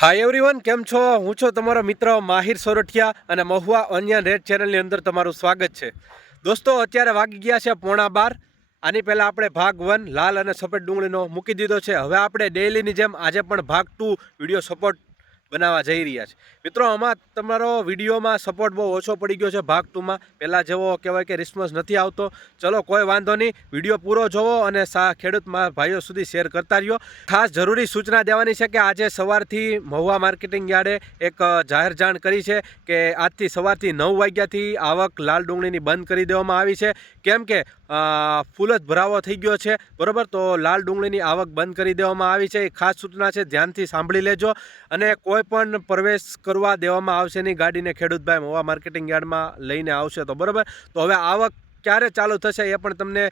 Hi everyone કેમ છો? હું છું તમારો મિત્ર માહિર સોરઠિયા અને મહુવા ઓનિયન રેડ ચેનલની અંદર તમારું સ્વાગત છે. દોસ્તો, અત્યારે વાગી ગયા છે પોણા બાર. આની પહેલાં આપણે ભાગ વન લાલ અને સફેદ ડુંગળીનો મૂકી દીધો છે. હવે આપણે ડેઇલીની જેમ આજે પણ ભાગ ટુ વીડિયો સપોર્ટ બનાવવા જઈ રહ્યા છે. મિત્રો, આમાં તમારો વિડીયોમાં સપોર્ટ બહુ ઓછો પડી ગયો છે ભાગ ટુમાં પહેલાં જેવો કહેવાય કે રિસ્પોન્સ નથી આવતો. ચલો, કોઈ વાંધો નહીં. વીડિયો પૂરો જોવો અને સા ખેડૂત ભાઈઓ સુધી શેર કરતા રહ્યો. ખાસ જરૂરી સૂચના દેવાની છે કે આજે સવારથી મહુવા માર્કેટિંગ યાર્ડે એક જાહેર જાણ કરી છે કે આજથી સવારથી નવ વાગ્યાથી આવક લાલ ડુંગળીની બંધ કરી દેવામાં આવી છે. કેમ કે ફૂલ જ ભરાવો થઈ ગયો છે. બરાબર? તો લાલ ડુંગળીની આવક બંધ કરી દેવામાં આવી છે. એ ખાસ સૂચના છે. ધ્યાનથી સાંભળી લેજો. અને કોઈ પણ પ્રવેશ કરવા દેવામાં આવશે નહીં. ગાડીને ખેડૂતભાઈ મહુવા માર્કેટિંગ યાર્ડમાં લઈને આવશે તો બરોબર. તો હવે આવક ક્યારે ચાલુ થશે એ પણ તમને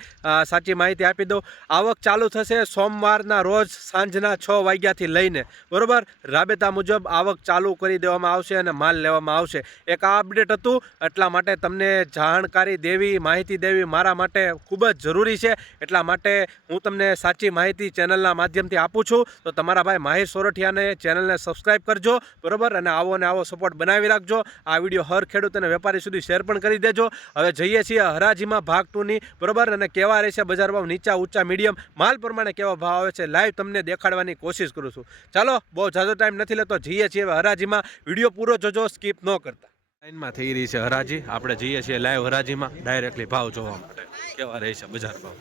સાચી માહિતી આપી દઉં. આવક ચાલુ થશે સોમવારના રોજ સાંજના છ વાગ્યાથી લઈને, બરાબર? રાબેતા મુજબ આવક ચાલુ કરી દેવામાં આવશે અને માલ લેવામાં આવશે. એક આ અપડેટ હતું, એટલા માટે તમને જાણકારી દેવી, માહિતી દેવી મારા માટે ખૂબ જ જરૂરી છે. એટલા માટે હું તમને સાચી માહિતી ચેનલના માધ્યમથી આપું છું. તો તમારા ભાઈ માહિર સોરઠિયાને ચેનલને સબસ્ક્રાઈબ કરજો, બરાબર? અને આવો ને આવો સપોર્ટ બનાવી રાખજો. આ વીડિયો હર ખેડૂત અને વેપારી સુધી શેર પણ કરી દેજો. હવે જઈએ છીએ હરાજીમાં ભાગ ટુની, બરોબર? અને કેવા રહેશે બજાર ભાવ? નીચા, ઊંચા, મીડિયમ? માલ પ્રમાણે કેવા ભાવ આવે છે? લાઈવ તમને દેખાડવાની કોશિશ કરું છું. ચાલો, બહુ ઝાઝો ટાઈમ નથી લેતો. જઈએ છીએ હરાજીમાં. વીડિયો પૂરો જોજો સ્કીપ ન કરતા. લાઈનમાં થઈ રહી છે હરાજી. આપણે જઈએ છીએ લાઈવ હરાજીમાં. ડાયરેક્ટલી ભાવ જોવા માટે. કેવા રહેશે બજાર ભાવ?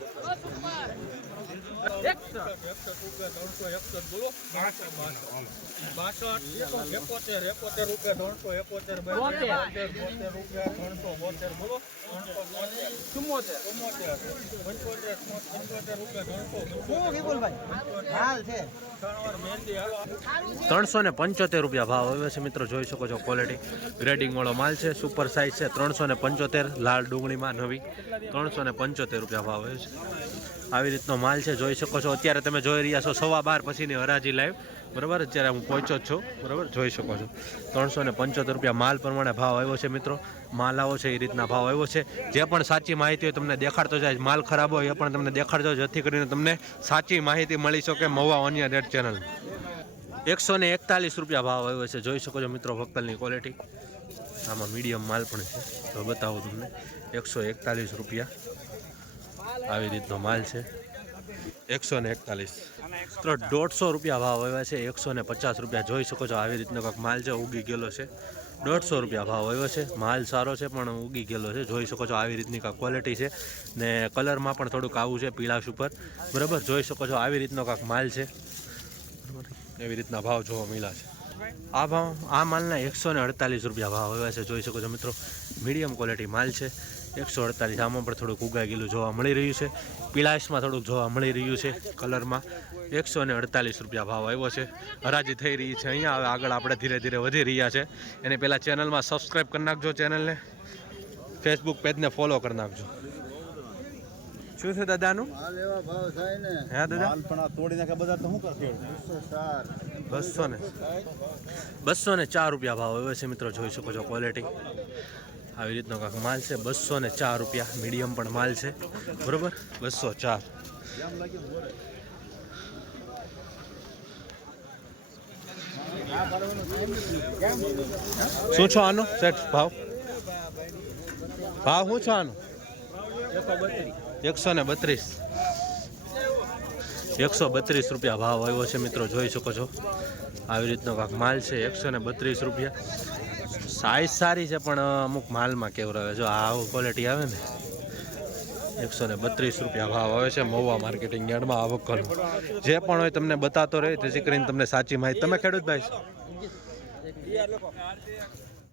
ત્રણસો ને પંચોતેર રૂપિયા ભાવ આવે છે મિત્રો, જોઈ શકો છો ક્વોલિટી ગ્રેડિંગ વાળો માલ છે સુપર સાઇઝ છે, ત્રણસો ને પંચોતેર, લાલ ડુંગળીમાં નવી. ત્રણસો ને પંચોતેર રૂપિયા ભાવ આવે છે. આવી રીતનો માલ છે, જોઈ શકો છો. અત્યારે તમે જોઈ રહ્યા છો, સવા બાર પછીની હરાજી લાઈવ બરાબર? અત્યારે હું પહોંચ્યો જ છું. બરાબર? જોઈ શકો છો. ત્રણસો ને પંચોતેર રૂપિયા માલ પ્રમાણે ભાવ આવ્યો છે, મિત્રો. માલ આવો છે, એ રીતના ભાવ આવ્યો છે. જે પણ સાચી માહિતી હોય, તમને દેખાડતો જાય. માલ ખરાબ હોય, એ પણ તમને દેખાડતો જેથી કરીને તમને સાચી માહિતી મળી શકે મવા અન્ય રેડ ચેનલ એકસો ને એકતાલીસ રૂપિયા ભાવ આવ્યો છે. જોઈ શકો છો, મિત્રો, વક્કલની ક્વોલિટી આમાં મીડિયમ માલ પણ છે. તો બતાવું તમને. એકસો એકતાલીસ રૂપિયા. આવી રીતનો માલ છે. એકસો ને એકતાલીસ. તો દોઢસો રૂપિયા ભાવ આવ્યા છે. એકસો ને પચાસ રૂપિયા જોઈ શકો છો આવી રીતનો કંઈક માલ છે. ઉગી ગયેલો છે. દોઢસો રૂપિયા ભાવ આવ્યો છે. માલ સારો છે પણ ઉગી ગયેલો છે. જોઈ શકો છો આવી રીતની કાંઈક ક્વોલિટી છે. ને કલરમાં પણ થોડુંક આવું છે પીળાશ ઉપર. બરાબર? જોઈ શકો છો આવી રીતનો કાંઈક માલ છે. બરાબર એવી રીતના ભાવ જોવા મળ્યા છે. આ ભાવ આ માલના એકસો ને અડતાલીસ રૂપિયા ભાવ આવ્યા છે. જોઈ શકો છો મિત્રો મીડિયમ ક્વોલિટી માલ છે. એકસો અડતાલીસ. આમાં પણ થોડુંક ઉગાગેલું જોવા મળી રહ્યું છે. પીળાશમાં થોડુંક જોવા મળી રહ્યું છે કલરમાં. એકસો ને અડતાલીસ રૂપિયા ભાવ આવ્યો છે. હરાજી થઈ રહી છે. અહીંયા હવે આગળ આપણે ધીરે ધીરે વધી રહ્યા છે. એને પહેલાં ચેનલમાં સબસ્ક્રાઈબ કરી નાખજો ચેનલને. ફેસબુક પેજને ફોલો કરી નાખજો. શું છે દાદાનું? હાલ એવા ભાવ થાય ને. હે દાદા? હાલ પણ આ તોડી નાખે બધા તો શું બસો બસો ને. બસો ને ચાર રૂપિયા ભાવ આવ્યો છે મિત્રો. જોઈ શકો છો ક્વોલિટી આવી રીતનો કાંક માલ છે. બસો ને ચાર રૂપિયા મીડિયમ પણ માલ છે. બરોબર? બસો ચાર. શું છો આનો? સેટ ભાવ? ભાવ શું છો આનો? એકસો ને બત્રીસ. એકસો બત્રીસ રૂપિયા ભાવ આવ્યો છે મિત્રો. જોઈ શકો છો. આવી રીતનો કાંક માલ છે. એકસો ને બત્રીસ રૂપિયા. સાઈઝ સારી છે, પણ અમુક માલમાં કેવું રહે જો આવું ક્વોલિટી આવે ને, એકસો ને બત્રીસ રૂપિયા ભાવ આવે છે મહુવા માર્કેટિંગ યાર્ડમાં આવકનો જે પણ હોય તમને બતાતો રહે તેથી કરીને તમને સાચી માહિતી. તમે ખેડૂત ભાઈ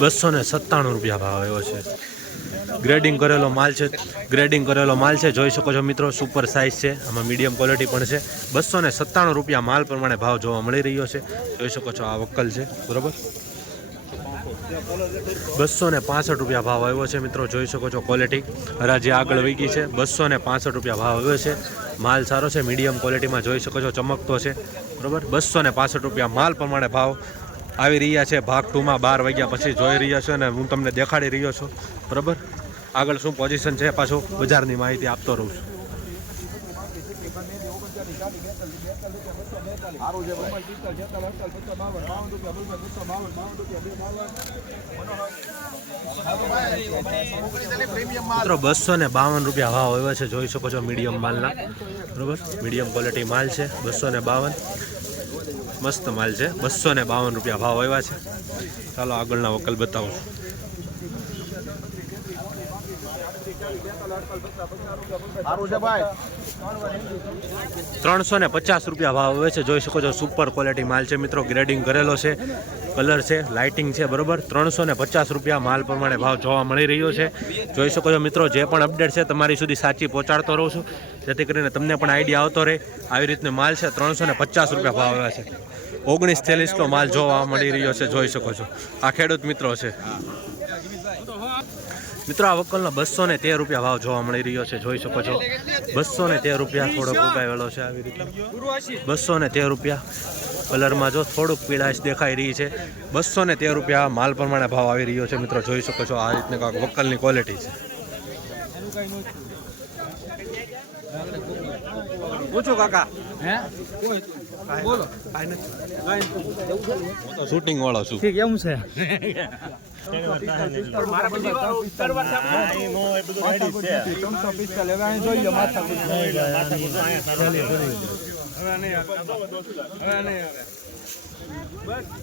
બસો ને સત્તાણું રૂપિયા ભાવ આવ્યો છે. ગ્રેડિંગ કરેલો માલ છે ગ્રેડિંગ કરેલો માલ છે. જોઈ શકો છો મિત્રો સુપર સાઇઝ છે. આમાં મીડિયમ ક્વોલિટી પણ છે. બસો ને સત્તાણું રૂપિયા માલ પ્રમાણે ભાવ જોવા મળી રહ્યો છે. જોઈ શકો છો આ વક્કલ છે. બરોબર? બસો ને પાસઠ રૂપિયા ભાવ આવ્યો છે. મિત્રો, જોઈ શકો છો ક્વોલિટી હરાજી આગળ વીકી છે. બસો ને પાસઠ રૂપિયા ભાવ આવ્યો છે. માલ સારો છે. મીડિયમ ક્વોલિટીમાં જોઈ શકો છો ચમકતો છે. બરાબર? બસો ને પાસઠ રૂપિયા માલ પ્રમાણે ભાવ આવી રહ્યા છે. ભાગ ટુમાં બાર વાગ્યા પછી જોઈ રહ્યા છો અને હું તમને દેખાડી રહ્યો છું. બરાબર? આગળ શું પોઝિશન છે? પાછું બજારની માહિતી આપતો રહું છું. મિત્રો બસો ને બાવન રૂપિયા ભાવ આવ્યા છે જોઈ શકો છો મીડિયમ માલના. બરોબર? મીડિયમ ક્વોલિટી માલ છે બસો ને બાવન. મસ્ત માલ છે બસો ને બાવન રૂપિયા ભાવ આવ્યા છે. ચાલો આગળના વકલ બતાવું છું. સારું છે ભાઈ. ત્રણસો ને પચાસ રૂપિયા ભાવ આવે છે. જોઈ શકો છો સુપર ક્વોલિટી માલ છે મિત્રો. ગ્રેડિંગ કરેલો છે. કલર છે લાઇટિંગ છે, બરોબર? ત્રણસો ને પચાસ રૂપિયા માલ પ્રમાણે ભાવ જોવા મળી રહ્યો છે. જોઈ શકો છો મિત્રો, જે પણ અપડેટ છે તમારી સુધી સાચી પહોંચાડતો રહું છું. જેથી કરીને તમને પણ આઈડિયા આવતો રહે. આવી રીતનો માલ છે ત્રણસો ને પચાસ રૂપિયા ભાવ આવ્યા છે. ઓગણીસ તેલીસનો માલ જોવા મળી રહ્યો છે, જોઈ શકો છો. આ ખેડૂત મિત્રો છે. મિત્રો આ વકલનો બસો ને તેર રૂપિયા ભાવ જોવા મળી રહ્યો છે. જોઈ શકો છો. બસો ને તેર રૂપિયા થોડોક ઉગાવેલો છે આવી રીતે. બસો ને તેર રૂપિયા. કલરમાં જો થોડુંક પીળાશ દેખાઈ રહી છે. બસો ને તેર રૂપિયા માલ પ્રમાણે ભાવ આવી રહ્યો છે. મિત્રો જોઈ શકો છો આ રીતની કાંઈક વકલની ક્વોલિટી છે. પૂછો કાકા. બોલો. શૂટિંગ વાળો છું. કેમ છે?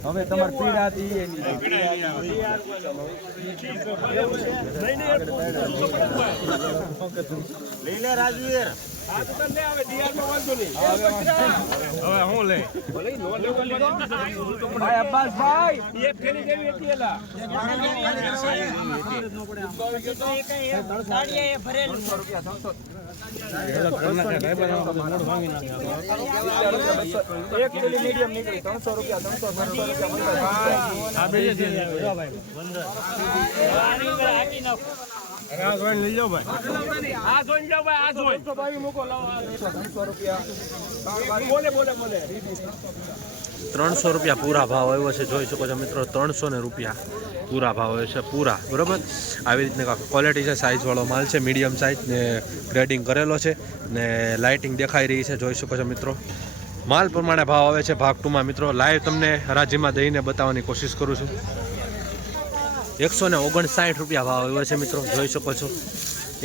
હવે તમારે પીડા હતી એની ભાઈ અબ્બાસભાઈ એક કિલો મીડિયમ નીકળી ત્રણસો રૂપિયા ત્રણસો ત્રણસો રૂપિયા ત્રણસો રૂપિયા પૂરા ભાવ આવ્યો છે જોઈ શકો છો મિત્રો ત્રણસો ને રૂપિયા પૂરા ભાવ આવ્યો છે પૂરા. બરોબર? આવી રીતના ક્વોલિટી છે સાઇઝવાળો માલ છે મીડિયમ સાઇઝ ને ગ્રેડિંગ કરેલો છે ને લાઇટિંગ દેખાઈ રહી છે જોઈ શકો છો મિત્રો. માલ પ્રમાણે ભાવ આવે છે ભાગ ટુમાં મિત્રો. લાઈવ તમને હરાજીમાં દઈને બતાવવાની કોશિશ કરું છું. એકસો ને ઓગણસાઠ રૂપિયા ભાવ આવ્યો છે મિત્રો, જોઈ શકો છો.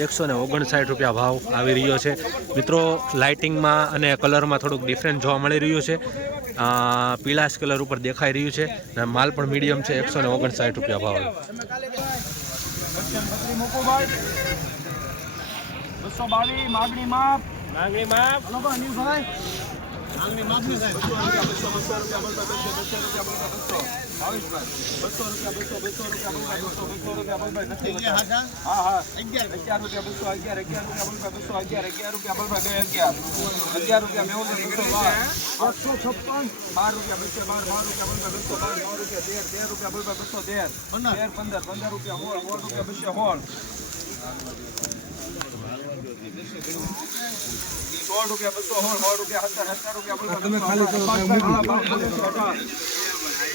એકસો ને ઓગણસાઠ રૂપિયા ભાવ આવી રહ્યો છે. મિત્રો, લાઇટિંગમાં અને કલરમાં થોડુંક ડિફરન્ટ જોવા મળી રહ્યું છે. પીળાશ કલર ઉપર દેખાઈ રહ્યું છે. અને માલ પણ મીડિયમ છે એકસો ને ઓગણસાઠ રૂપિયા ભાવ બસો બાર આઠસો છપ્પન બાર રૂપિયા બસો બાર બાર રૂપિયા બસો બાર નવ રૂપિયા તેર તેર રૂપિયા બસો બસો તેર તેર પંદર પંદર રૂપિયા હોળ હોળ રૂપિયા બસો હોળ સોળ રૂપિયા બસો હોળ હોળ રૂપિયા સત્તર સત્તર રૂપિયા તમે ખાલી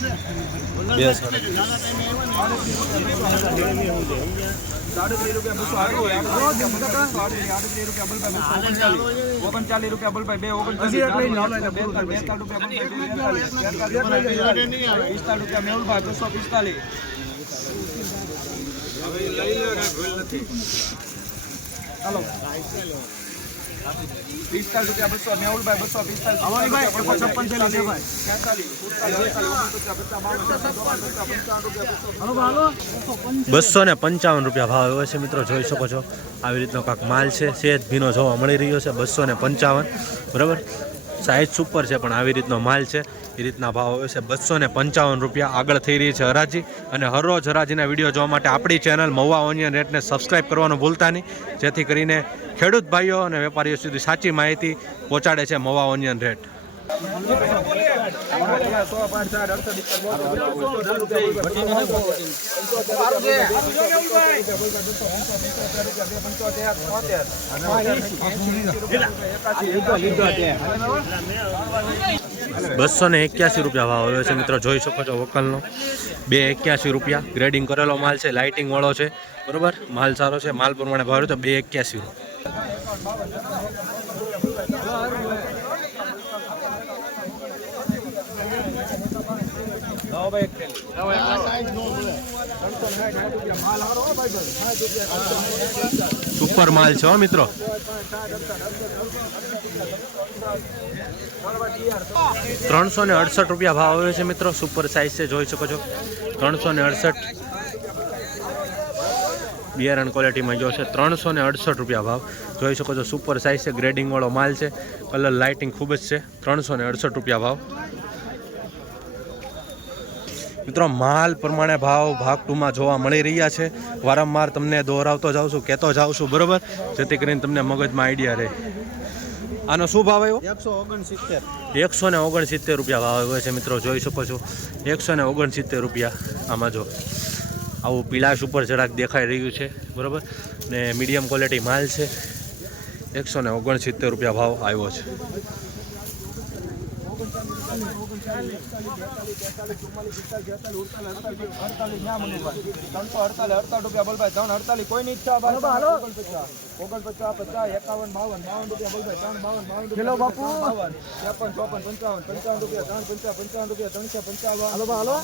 બે રૂપિયા ઓગણચાલીસ રૂપિયા બોલભાઈ બે ઓગણચાલીસ રૂપિયા રૂપિયા મેહુલભાઈ બસો પિસ્તાલીસ પિસ્તાલીસ રૂપિયા બસો મેહુલભાઈ પિસ્તાલીસ. બસો ને પંચાવન રૂપિયા ભાવ એવો છે મિત્રો જોઈ શકો છો. આવી રીતનો કાંક માલ છે. સેજ ભીનો જોવા મળી રહ્યો છે બસો ને પંચાવન. બરાબર? સાઇઝ સુપર છે, પણ આવી રીતનો માલ છે. એ રીતના ભાવ આવે છે બસો ને પંચાવન રૂપિયા આગળ થઈ રહી છે હરાજી. અને હરરોજ હરાજીના વીડિયો જોવા માટે આપણી ચેનલ મહુવા ઓનિયન રેટને સબસ્ક્રાઈબ કરવાનું ભૂલતા નહીં. જેથી કરીને ખેડૂત ભાઈઓ અને વેપારીઓ સુધી સાચી માહિતી પહોંચાડે છે મહુવા ઓનિયન રેટ. બસો ને એક્યાસી રૂપિયા ભાવ આવ્યો છે મિત્રો, જોઈ શકો છો વકલનો. બે એક્યાસી રૂપિયા. ગ્રેડિંગ કરેલો માલ છે, લાઇટિંગ વાળો છે. બરોબર? માલ સારો છે, માલ પ્રમાણે ભાવ તો બે એક્યાસી સુપર માલ છે, મિત્રો. ત્રણસો ને અડસઠ રૂપિયા ભાવ આવ્યો છે, મિત્રો. સુપર સાઇઝ છે, જોઈ શકો છો. ત્રણસો ને અડસઠ બિયારણ ક્વોલિટીમાં જો છે. ત્રણસો ને અડસઠ રૂપિયા ભાવ. જોઈ શકો છો સુપર સાઇઝ છે ગ્રેડિંગ વાળો માલ છે. કલર લાઇટિંગ ખૂબ જ છે. ત્રણસો ને અડસઠ રૂપિયા ભાવ. મિત્રો માલ પ્રમાણે ભાવ ભાગ ટુમાં જોવા મળી રહ્યા છે. વારંવાર તમને દોહરાવતો જાઉં છું કહેતો જાઉં છું બરોબર? જેથી કરીને તમને મગજમાં આઈડિયા રહે. આનો શું ભાવ આવ્યો? એકસો ઓગણસિત્તેર. એકસો ને ઓગણસિત્તેર રૂપિયા ભાવ આવ્યો છે મિત્રો જોઈ શકો છો. એકસો ને ઓગણસિત્તેર રૂપિયા આમાં જો આવું પીલાશ ઉપર જરાક દેખાઈ રહ્યું છે બરાબર? ને મીડિયમ ક્વોલિટી માલ છે. એકસો ને ઓગણસિત્તેર રૂપિયા ભાવ આવ્યો છે. ત્રણસો અડતાલીસ રૂપિયા બોલભાઈ ત્રણ અડતાલીસ કોઈની ઈચ્છા ઓગણપચાસ પચાસ એકાવન બાવન બાવન રૂપિયા બોલભાઈ ત્રણ બાવન બાવન ચોપન પંચાવન પંચાવન રૂપિયા ત્રણ પંચાવન પંચાવન રૂપિયા ત્રણસો પંચાવન હાલો હાલો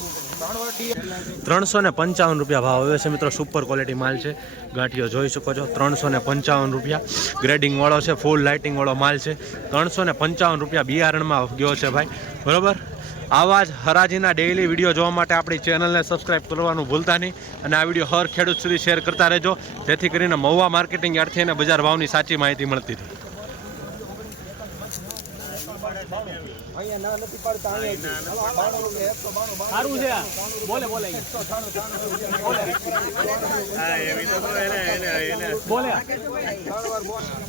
ત્રણ ત્રણસો ને પંચાવન રૂપિયા ભાવ આવ્યો છે મિત્રો સુપર ક્વોલિટી માલ છે. ગાંઠિયો જોઈ શકો છો ત્રણસો ને પંચાવન રૂપિયા. ગ્રેડિંગ વાળો છે ફૂલ લાઇટિંગ વાળો માલ છે. ત્રણસો ને પંચાવન રૂપિયા બિયારણમાં ગયો છે ભાઈ. બરોબર? આવા જ હરાજીના ડેઇલી વીડિયો જોવા માટે આપણી ચેનલને સબસ્ક્રાઇબ કરવાનું ભૂલતા નહીં અને આ વીડિયો હર ખેડૂત સુધી શેર કરતા રહેજો. જેથી કરીને મહુવા માર્કેટિંગ યાર્ડથી અને બજાર ભાવની સાચી માહિતી મળતી રહે. ના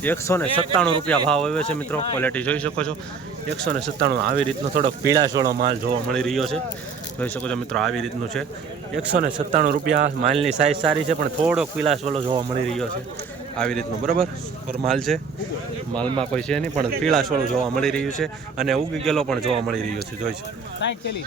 એકસો ને સત્તાણું રૂપિયા ભાવ આવ્યો છે મિત્રો ક્વોલિટી જોઈ શકો છો. એકસો ને સત્તાણું આવી રીતનો થોડોક પીળાશોળો માલ જોવા મળી રહ્યો છે. જોઈ શકો છો મિત્રો, આવી રીતનું છે. એકસો ને સત્તાણું રૂપિયા માલની સાઇઝ સારી છે, પણ થોડોક પીળાશોળો જોવા મળી રહ્યો છે. આવી રીતનું, બરાબર? પર માલ છે? માલમાં કોઈ છે નહીં, પણ પીળા પીળાશવાળું જોવા મળી રહ્યું છે અને ઉગી ગયેલો પણ જોવા મળી રહ્યો છે. જોઈ છે.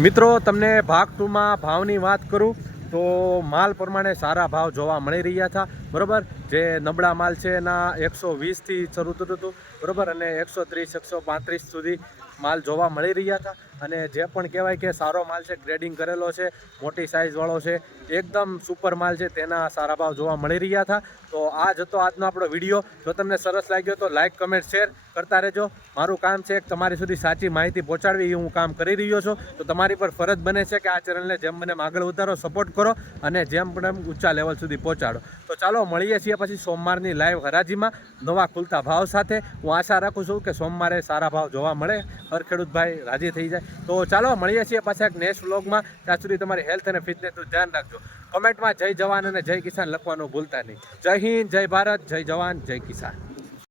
મિત્રો, તમને ભાગ ટુમાં ભાવની વાત કરું, તો માલ પ્રમાણે સારા ભાવ જોવા મળી રહ્યા હતા, બરોબર? જે નબળા માલ છે એના એકસો વીસથી શરૂ થતું હતું, બરોબર? અને એકસો ત્રીસ, એકસો પાંત્રીસ સુધી માલ જોવા મળી રહ્યા હતા. અને જે પણ કહેવાય કે સારો માલ છે ગ્રેડિંગ કરેલો છે, મોટી સાઇઝવાળો છે, એકદમ સુપર માલ છે, તેના સારા ભાવ જોવા મળી રહ્યા હતા. તો આ જ હતો આજનો આપણો વીડિયો જો તમને સરસ લાગ્યો તો લાઇક કમેન્ટ શેર કરતા રહેજો. મારું કામ છે તમારી સુધી સાચી માહિતી પહોંચાડવી એ હું કામ કરી રહ્યો છું. તો તમારી પર ફરજ બને છે કે આ ચેનલને જેમ મને આગળ વધારો સપોર્ટ કરો અને જેમ પણ ઊંચા લેવલ સુધી પહોંચાડો. તો ચાલો મળીએ છીએ પછી સોમવારની લાઈવ હરાજીમાં નવા ખુલતા ભાવ સાથે. હું આશા રાખું છું કે સોમવારે સારા ભાવ જોવા મળે. હર ખેડૂતભાઈ રાજી થઈ જાય. તો ચાલો મળીએ છીએ પાછા એક નેક્સ્ટ વ્લોગમાં ત્યાં સુધી તમારી હેલ્થ અને ફિટનેસનું ધ્યાન રાખજો. કમેન્ટમાં જય જવાન અને જય કિસાન લખવાનું ભૂલતા નહીં. જય હિન્દ, જય ભારત, જય જવાન, જય કિસાન.